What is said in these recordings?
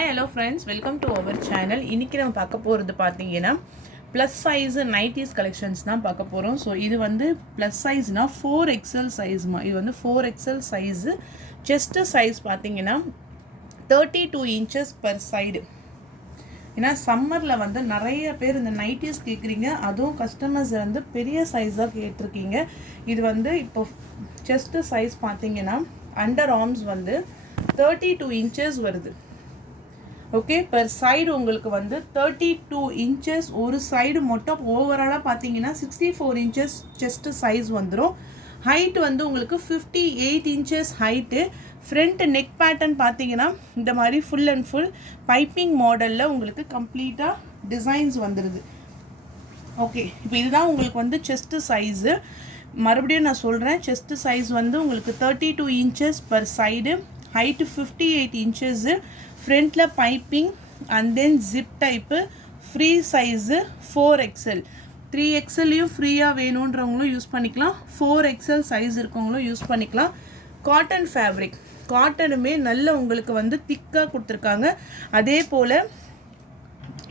Hi, hello friends, welcome to our channel. இன்னைக்கு நம்ம பார்க்க போறது பாத்தீங்கன்னா plus size 90s collections தான் பார்க்க போறோம். So இது வந்து plus size னா 4XL size மா. இது வந்து 4XL size. Chest size பாத்தீங்கன்னா 32 inches per side. ஏன்னா சம்மர்ல வந்து நிறைய பேர் இந்த 90s கேக்குறீங்க. அதுவும் கஸ்டமர்ஸ் வந்து பெரிய சைஸா கேட்டிருக்கீங்க. இது வந்து இப்போ chest size பாத்தீங்கன்னா அண்டர் ஆர்ம்ஸ் வந்து 32 inches வருது. ஓகே per side உங்களுக்கு வந்து 32 inches ஒரு சைடு மட்டும் ஓவராலா பாத்தீங்கன்னா 64 inches chest size வந்துரும். height வந்து உங்களுக்கு 58 inches height. front neck pattern பாத்தீங்கன்னா இந்த மாதிரி full and full piping மாடல்ல உங்களுக்கு கம்ப்ளீட்டா டிசைன்ஸ் வந்துருது. ஓகே இப்போ இதுதான் உங்களுக்கு வந்து chest size. மறுபடியும் நான் சொல்றேன் chest size வந்து உங்களுக்கு 32 inches per side, height 58 inches, frontல piping and then zip type, free size 4XL. 3XL யும் ஃப்ரீயா வேணும்ன்றவங்களும் யூஸ் பண்ணிக்கலாம், 4XL சைஸ் இருக்கவங்களும் யூஸ் பண்ணிக்கலாம். காட்டன் ஃபேப்ரிக், காட்டனுமே நல்ல உங்களுக்கு வந்து திக்கா கொடுத்துருக்காங்க. அதே போல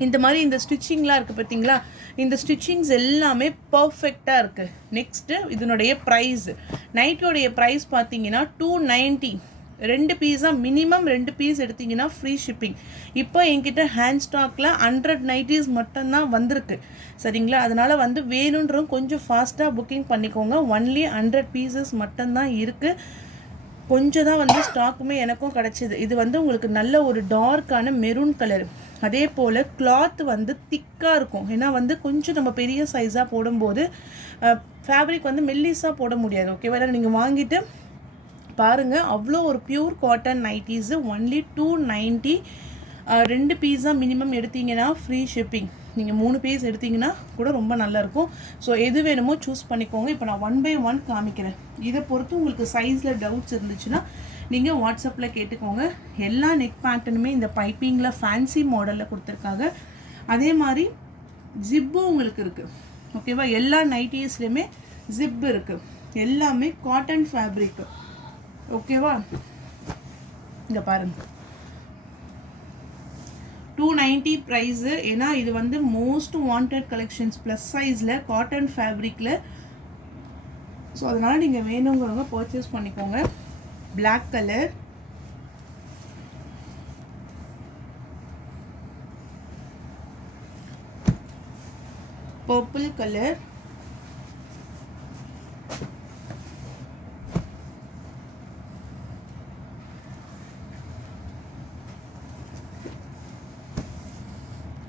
இந்த மாதிரி இந்த ஸ்டிச்சிங்லாம் இருக்கு பாத்தீங்களா, இந்த ஸ்டிச்சிங்ஸ் எல்லாமே பெர்ஃபெக்ட்டா இருக்கு. நெக்ஸ்ட் இதனுடைய பிரைஸ், நைட்டோடைய பிரைஸ் பாத்தீங்கன்னா 290. ரெண்டு பீஸா மினிமம் 2 பீஸ் எடுத்தீங்கன்னா ஃப்ரீ ஷிப்பிங். இப்போ என்கிட்ட ஹேண்ட் ஸ்டாக்ல 100 நைட்டிஸ் மட்டும் தான் வந்திருக்கு சரிங்களா. அதனால வந்து வேணும்ன்றவங்க கொஞ்சம் ஃபாஸ்டா புக்கிங் பண்ணிக்கோங்க. ஒன்லி 100 பீசஸ் மட்டும் தான் இருக்கு. கொஞ்சம் தான் வந்து ஸ்டாக்குமே எனக்கும் கிடைச்சது. இது வந்து உங்களுக்கு நல்ல ஒரு டார்க்கான மெரூன் கலர். அதே போல கிளாத் வந்து திக்கா இருக்கும். ஏன்னா வந்து கொஞ்சம் நம்ம பெரிய சைஸா போடும்போது ஃபேப்ரிக் வந்து மெல்லிஸா போட முடியாது. ஓகேவா, நீங்க வாங்கிட்டு பாருங்க, அவ்வளோ ஒரு பியூர் காட்டன் நைட்டிஸ். ஒன்லி 290. ரெண்டு பீஸா மினிமம் எடுத்தீங்கன்னா ஃப்ரீ ஷிப்பிங். நீங்கள் 3 பீஸ் எடுத்தீங்கன்னா கூட ரொம்ப நல்லா இருக்கும். ஸோ எது வேணுமோ சூஸ் பண்ணிக்கோங்க. இப்போ நான் 1 by 1 காமிக்கிறேன். இதை பொறுத்து உங்களுக்கு சைஸில் டவுட்ஸ் இருந்துச்சுன்னா நீங்கள் வாட்ஸ்அப்பில் கேட்டுக்கோங்க. எல்லா நெக் பேட்டர்னுமே இந்த பைப்பிங்கில் ஃபேன்சி மாடலில் கொடுத்துருக்காங்க. அதே மாதிரி ஜிப்பும் உங்களுக்கு இருக்குது. ஓகேவா, எல்லா நைட்டிஸ்லையுமே ஜிப் இருக்குது. எல்லாமே காட்டன் ஃபேப்ரிக். ஓகேவா, இங்க பாருங்க 290 பிரைஸ். ஏன்னா இது வந்து மோஸ்ட் வாண்டட் கலெக்ஷன்ஸ் பிளஸ் சைஸ்ல காட்டன் ஃபேப்ரிக்ல. ஸோ அதனால நீங்க வேணுங்கிறவங்க பர்ச்சேஸ் பண்ணிக்கோங்க. Black colour, purple colour,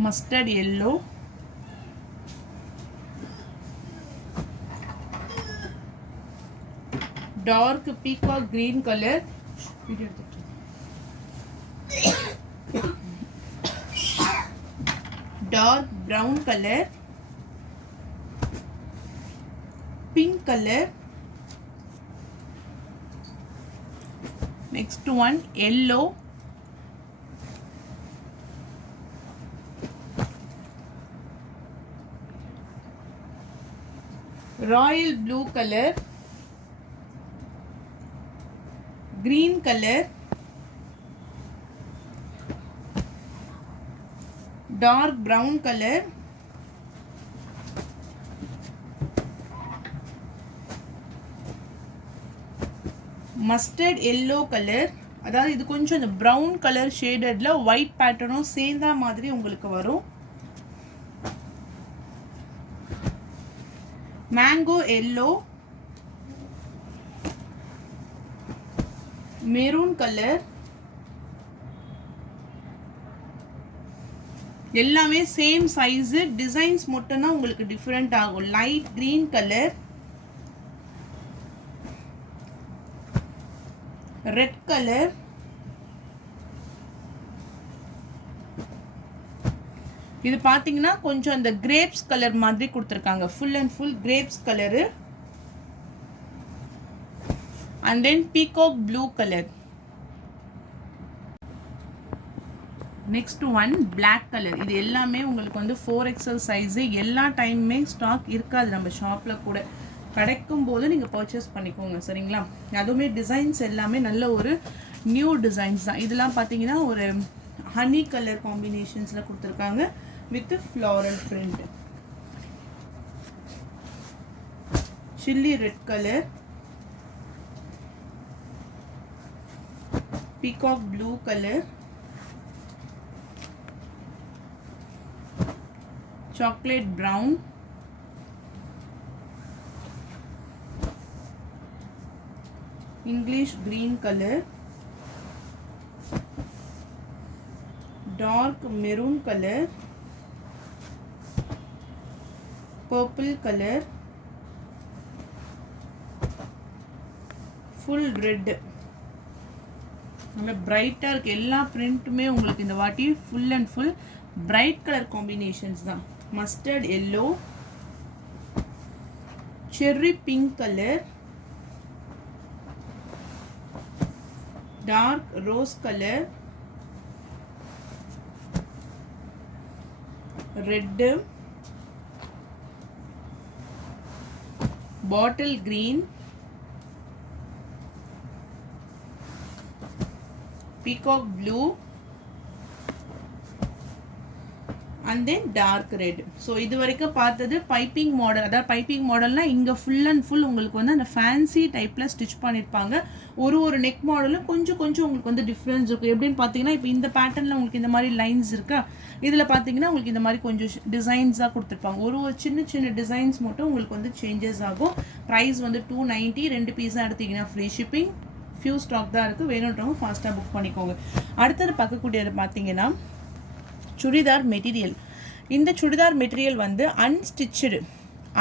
mustard yellow, dark peacock green color, dark brown color, pink color, next one yellow, royal blue color, green color, dark brown color, mustard yellow color. அதாவது இது கொஞ்சம் இந்த brown color shadedல white patternம் சேர்ந்த மாதிரி உங்களுக்கு வரும். mango yellow, maroon color. எல்லாமே சேம் சைஸ், டிசைன்ஸ் மட்டும் தான் உங்களுக்கு டிஃபரெண்ட் ஆகும். Light green color, red color, இது பாத்தீங்கன்னா கொஞ்சம் அந்த கிரேப்ஸ் கலர் மாதிரி கொடுத்திருக்காங்க. Full and full grapes colour. and then peacock blue color. next one black color. இது எல்லாமே உங்களுக்கு வந்து 4XL சைஸ். எல்லா டைமுமே ஸ்டாக் இருக்காது நம்ம ஷாப்ல கூட. கிடைக்கும் போது நீங்க பர்ச்சேஸ் பண்ணிக்கோங்க சரிங்களா. அதுவுமே டிசைன்ஸ் எல்லாமே நல்ல ஒரு நியூ டிசைன்ஸ் தான். இதெல்லாம் பாத்தீங்கன்னா ஒரு ஹனி கலர் காம்பினேஷன்ஸில் கொடுத்துருக்காங்க with floral print. Chilli red colour, peacock blue colour, chocolate brown, English green color, dark maroon color, purple color, full red. நல்ல பிரைட்டாக இருக்குது. எல்லா பிரிண்ட்டுமே உங்களுக்கு இந்த வாட்டி full and full bright colour combinations தான். Mustard yellow, cherry pink colour, dark rose colour, red, bottle green, peacock blue and then dark red. So இது வரைக்கும் பார்த்தது பைப்பிங் மாடல். அதாவது பைப்பிங் மாடல்னால் இங்கே ஃபுல் அண்ட் ஃபுல் உங்களுக்கு வந்து அந்த ஃபேன்சி டைப்பில் ஸ்டிச் பண்ணியிருப்பாங்க. ஒரு நெக் மாடலும் கொஞ்சம் உங்களுக்கு வந்து டிஃப்ரென்ஸ் இருக்கும். எப்படின்னு பார்த்தீங்கன்னா இப்போ இந்த பேட்டர்னில் உங்களுக்கு இந்த மாதிரி லைன்ஸ் இருக்கா, இதில் பார்த்தீங்கன்னா உங்களுக்கு இந்த மாதிரி கொஞ்சம் டிசைன்ஸாக கொடுத்துருப்பாங்க. ஒரு சின்ன டிசைன்ஸ் மட்டும் உங்களுக்கு வந்து சேஞ்சஸ் ஆகும். ப்ரைஸ் வந்து 290. 2 பீஸாக எடுத்திங்கன்னா ஃப்ரீ ஷிப்பிங். ஃபியூ ஸ்டாக் தான் இருக்குது, வேணுன்றவங்க ஃபாஸ்ட்டாக புக் பண்ணிக்கோங்க. அடுத்தது பார்க்கக்கூடியது பார்த்தீங்கன்னா சுடிதார் மெட்டீரியல். இந்த சுடிதார் மெட்டீரியல் வந்து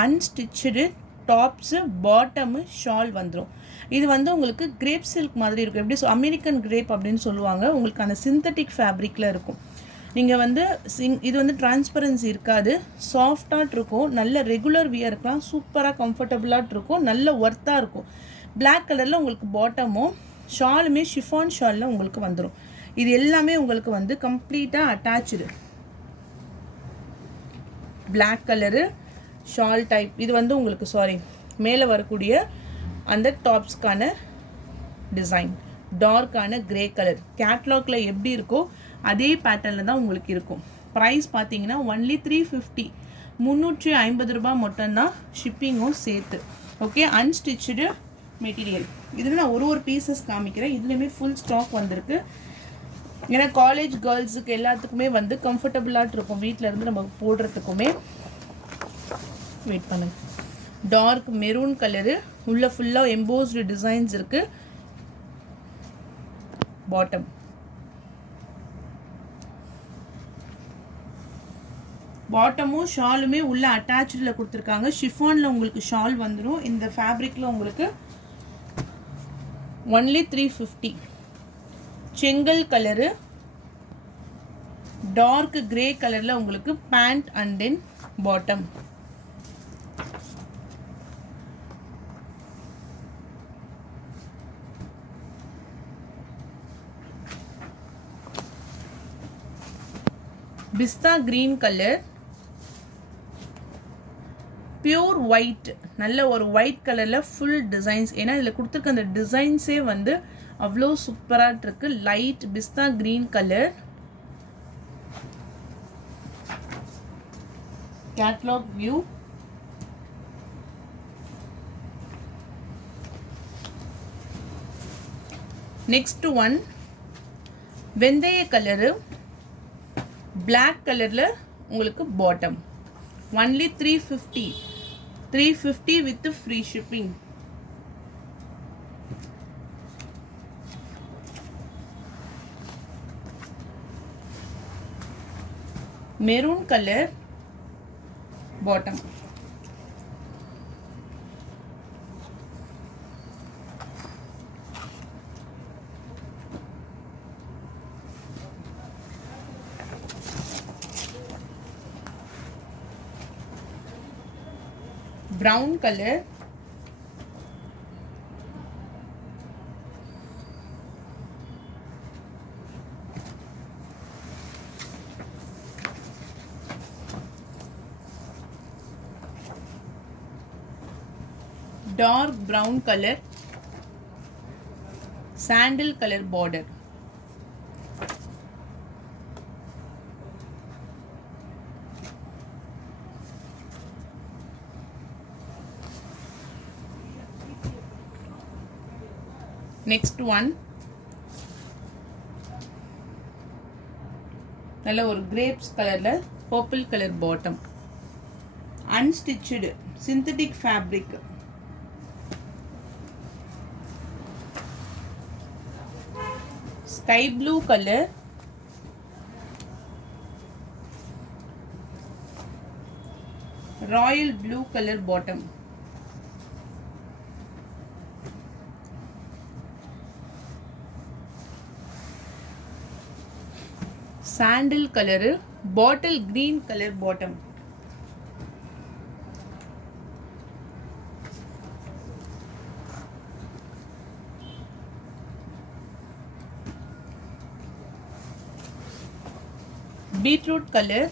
அன்ஸ்டிச்சுடு டாப்ஸு, பாட்டமு, ஷால் வந்துடும். இது வந்து உங்களுக்கு கிரேப் சில்க் மாதிரி இருக்கும். எப்படி அமெரிக்கன் கிரேப் அப்படின்னு சொல்லுவாங்க. உங்களுக்கு அந்த சிந்தட்டிக் ஃபேப்ரிக்கில் இருக்கும். நீங்கள் வந்து இது வந்து டிரான்ஸ்பரன்சி இருக்காது, சாஃப்டாக இருக்கும். நல்ல ரெகுலர் வியருக்குலாம் சூப்பராக கம்ஃபர்டபுளாக இருக்கும், நல்ல ஒர்த்தாக இருக்கும். பிளாக் கலரில் உங்களுக்கு பாட்டமும் ஷாலுமே ஷிஃபான் ஷாலில் உங்களுக்கு வந்துடும். இது எல்லாமே உங்களுக்கு வந்து கம்ப்ளீட்டாக attach. Black colour shawl type. இது வந்து உங்களுக்கு மேலே வரக்கூடிய அந்த டாப்ஸ்க்கான டிசைன் டார்க்கான கிரே கலர். கேட்லாகில் எப்படி இருக்கோ அதே பேட்டர்னில் தான் உங்களுக்கு இருக்கும். ப்ரைஸ் பார்த்தீங்கன்னா ஒன்லி 350, 350 ரூபா மட்டும்தான், ஷிப்பிங்கும் சேர்த்து. Okay, unstitched material. இதில் நான் ஒரு பீசஸ் காமிக்கிறேன். இதுலேயுமே ஃபுல் ஸ்டாக் வந்திருக்கு. ஏன்னா காலேஜ் கேர்ள்ஸுக்கு எல்லாத்துக்குமே வந்து கம்ஃபர்டபுளாக இருக்கும், வீட்டில் இருந்து நம்ம போடுறதுக்குமே. வெயிட் பண்ணுங்க. டார்க் மெரூன் கலரு, உள்ள ஃபுல்லாக எம்போஸ்டு டிசைன்ஸ் இருக்குது. பாட்டம் பாட்டமும் ஷாலுமே உள்ள அட்டாச்சில் கொடுத்துருக்காங்க. ஷிஃபானில் உங்களுக்கு ஷால் வந்துடும். இந்த ஃபேப்ரிக்கில் உங்களுக்கு ஒன்லி 350. செங்கல் கலரு, டார்க் கிரே கலரில் உங்களுக்கு pant and then bottom. Pista green colour, pure white, நல்ல ஒரு ஒயிட் கலரில் ஃபுல் டிசைன்ஸ். ஏன்னா இதில் கொடுத்துருக்க அந்த டிசைன்ஸே வந்து அவ்வளோ சூப்பராக இருக்கு. Light pista green colour. Catalogue view. Next one வெந்தய கலரு, பிளாக் கலரில் உங்களுக்கு bottom. Only 350 with free shipping. Maroon colour bottom. brown color, dark brown color, sandal color border. Next one நல்ல ஒரு கிரேப்ஸ் கலர்ல purple colour bottom, unstitched synthetic fabric. Sky blue colour, royal blue colour bottom, sandal colour, bottle green colour bottom, beetroot colour,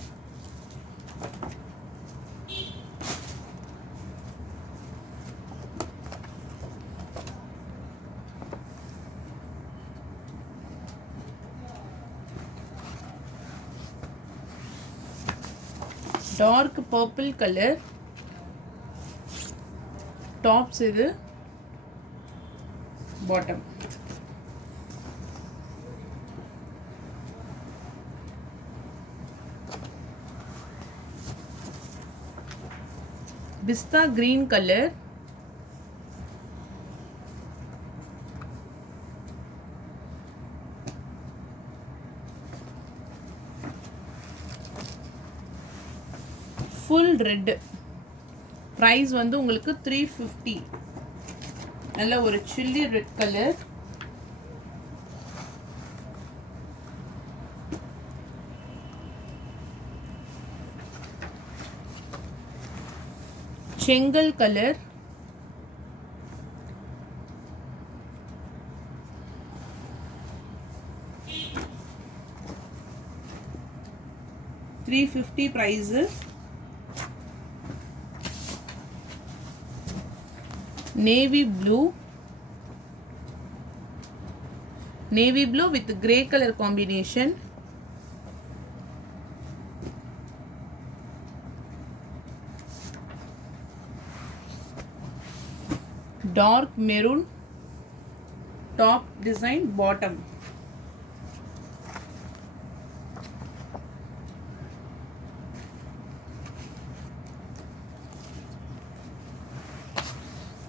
dark purple colour, tops இது, bottom. Pista green colour, full red. Price வந்து உங்களுக்கு 350. நல்ல ஒரு chilli red colour, செங்கல் கலர், $350 price. Navy blue with grey color combination. Dark maroon top design, bottom.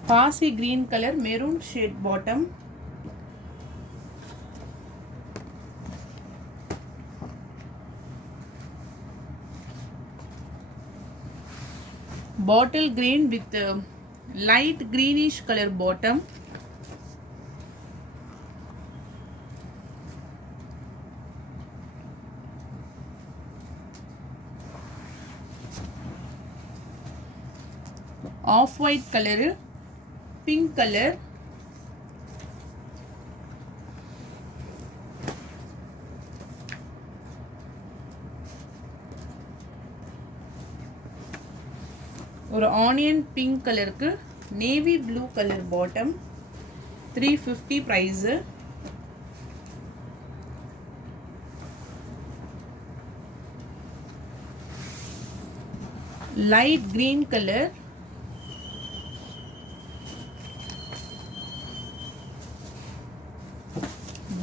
Passy green color, maroon shade bottom. Bottle green with light greenish color bottom. Off-white color, pink color, ஒரு onion pink கலருக்கு navy blue colour bottom. 350 price. light green color,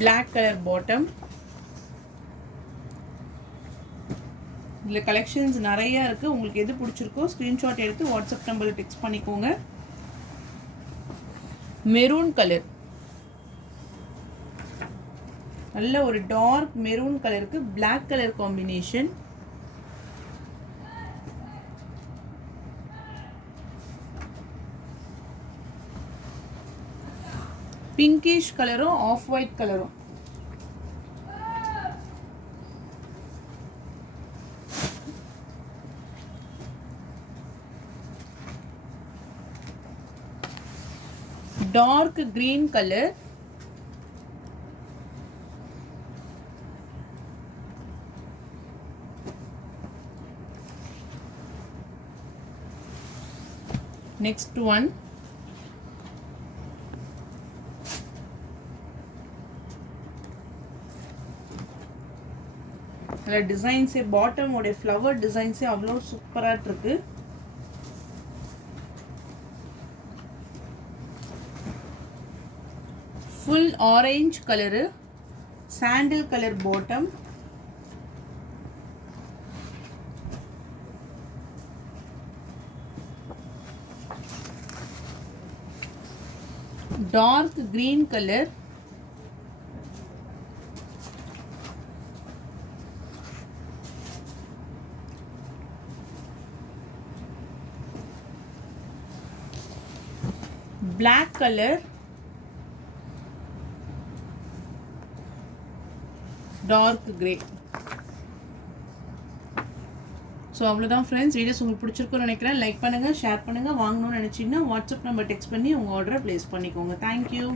black color bottom. இதில் கலெக்ஷன்ஸ் நிறையா இருக்குது. உங்களுக்கு எது பிடிச்சிருக்கோ ஸ்க்ரீன்ஷாட் எடுத்து வாட்ஸ்அப் நம்பரில் டெக்ஸ்ட் பண்ணிக்கோங்க. மெரூன் கலர், நல்ல ஒரு டார்க் மெரூன் கலருக்கு பிளாக் கலர் காம்பினேஷன். பிங்கிஷ் கலரும் ஆஃப் ஒயிட் கலரும். Dark green colour, next one டிசைன்ஸே பாட்டமோட ஃப்ளவர் டிசைன்ஸே அவ்வளோ சூப்பராக இருக்கு. Full orange colour, sandal colour bottom, dark green colour, black color, dark grey. So அவ்வளோதான் ஃப்ரெண்ட்ஸ். வீடியோஸ் உங்களுக்கு பிடிச்சிருக்குன்னு நினைக்கிறேன். லைக் பண்ணுங்கள், ஷேர் பண்ணுங்கள். வாங்கணும்னு நினச்சிங்கன்னா வாட்ஸ்அப் நம்பர் டெக்ஸ்ட் பண்ணி உங்கள் ஆர்டரை ப்ளேஸ் பண்ணிக்கோங்க. தேங்க்யூ.